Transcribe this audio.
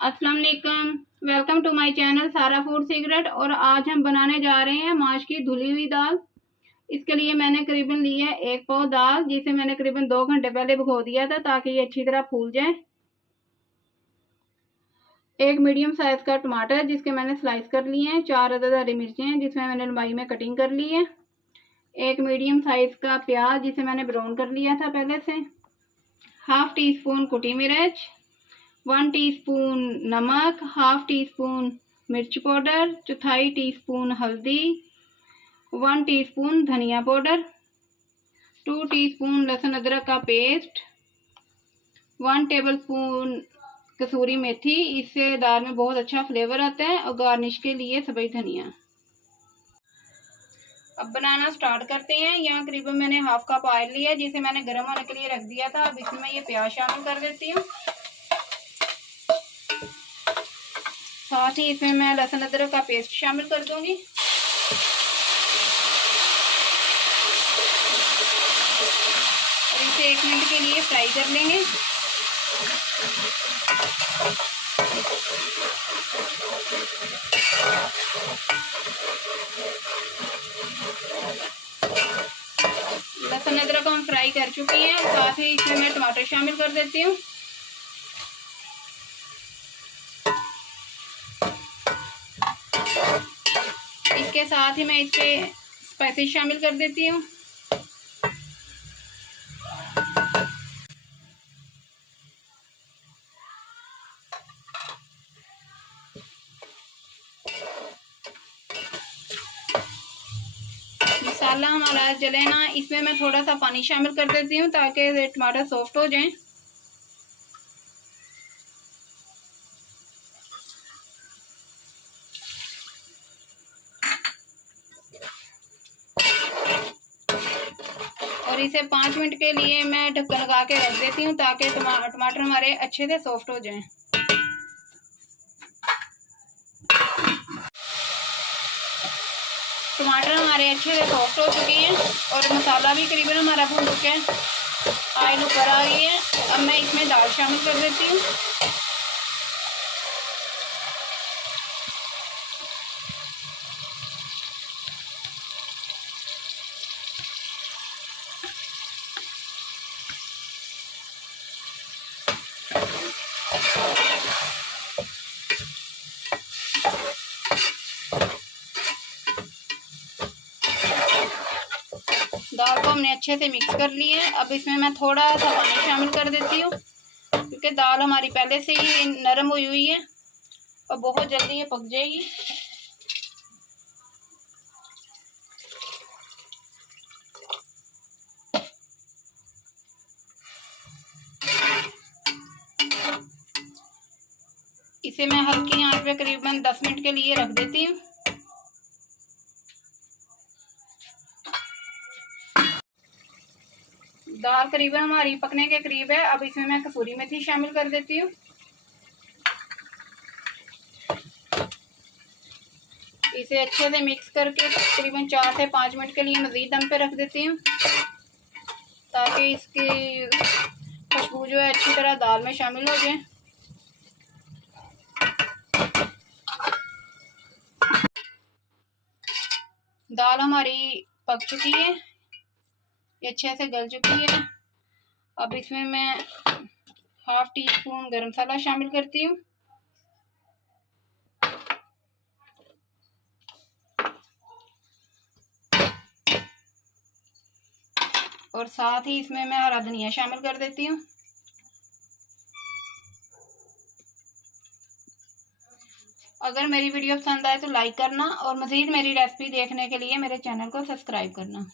अस्सलाम वालेकुम। Welcome to my channel सारा फूड सीक्रेट। और आज हम बनाने जा रहे हैं माश की धुली हुई दाल। इसके लिए मैंने करीबन ली है 1 पाव दाल, जिसे मैंने करीबन 2 घंटे पहले भिगो दिया था ताकि ये अच्छी तरह फूल जाए। एक मीडियम साइज का टमाटर जिसके मैंने स्लाइस कर लिए हैं। 4 अदद हरी मिर्चें हैं जिसमें मैंने लंबाई में कटिंग कर ली है। एक मीडियम साइज का प्याज जिसे मैंने ब्राउन कर लिया था पहले से। हाफ टी स्पून कुटी मिर्च, 1 टीस्पून नमक, हाफ टी स्पून मिर्च पाउडर, चौथाई टीस्पून हल्दी, 1 टीस्पून धनिया पाउडर, 2 टीस्पून लहसुन अदरक का पेस्ट, 1 टेबलस्पून कसूरी मेथी। इससे दाल में बहुत अच्छा फ्लेवर आता है। और गार्निश के लिए सब्ज़ धनिया। अब बनाना स्टार्ट करते हैं। यहाँ करीबन मैंने हाफ कप ऑयल लिया जिसे मैंने गर्म होने के लिए रख दिया था। अब इसमें ये प्याज शामिल कर देती हूँ। साथ ही इसमें मैं लहसुन अदरक का पेस्ट शामिल कर दूंगी। और इसे 1 मिनट के लिए फ्राई कर लेंगे। लहसुन अदरक को हम फ्राई कर चुकी हैं। साथ ही इसमें मैं टमाटर शामिल कर देती हूँ। इसके साथ ही मैं इस पे स्पाइसेस शामिल कर देती हूँ। मसाला हमारा जले ना, इसमें मैं थोड़ा सा पानी शामिल कर देती हूँ ताकि टमाटर सॉफ्ट हो जाएं। और इसे 5 मिनट के लिए मैं ढक्कन लगा के रख देती हूँ ताकि टमाटर हमारे अच्छे से सॉफ्ट हो जाएं। टमाटर हमारे अच्छे से सॉफ्ट हो चुके हैं और मसाला भी करीबन हमारा भून चुका है। ऑयल ऊपर आ गई है। अब मैं इसमें दाल शामिल कर देती हूँ। दाल को हमने अच्छे से मिक्स कर लिया है। अब इसमें मैं थोड़ा सा पानी शामिल कर देती हूँ क्योंकि दाल हमारी पहले से ही नरम हुई है और बहुत जल्दी ये पक जाएगी। इसे मैं हल्की आंच पे करीबन 10 मिनट के लिए रख देती हूँ। दाल करीबन हमारी पकने के करीब है। अब इसमें मैं कसूरी मेथी शामिल कर देती हूँ। इसे अच्छे से मिक्स करके तकरीबन 4 से 5 मिनट के लिए मज़ीद दम पे रख देती हूँ ताकि इसकी खुशबू जो है अच्छी तरह दाल में शामिल हो जाए। दाल हमारी पक चुकी है, ये अच्छे से गल चुकी है। अब इसमें मैं हाफ टी स्पून गरम मसाला शामिल करती हूँ। और साथ ही इसमें मैं हरा धनिया शामिल कर देती हूँ। अगर मेरी वीडियो पसंद आए तो लाइक करना और मज़ीद मेरी रेसिपी देखने के लिए मेरे चैनल को सब्सक्राइब करना।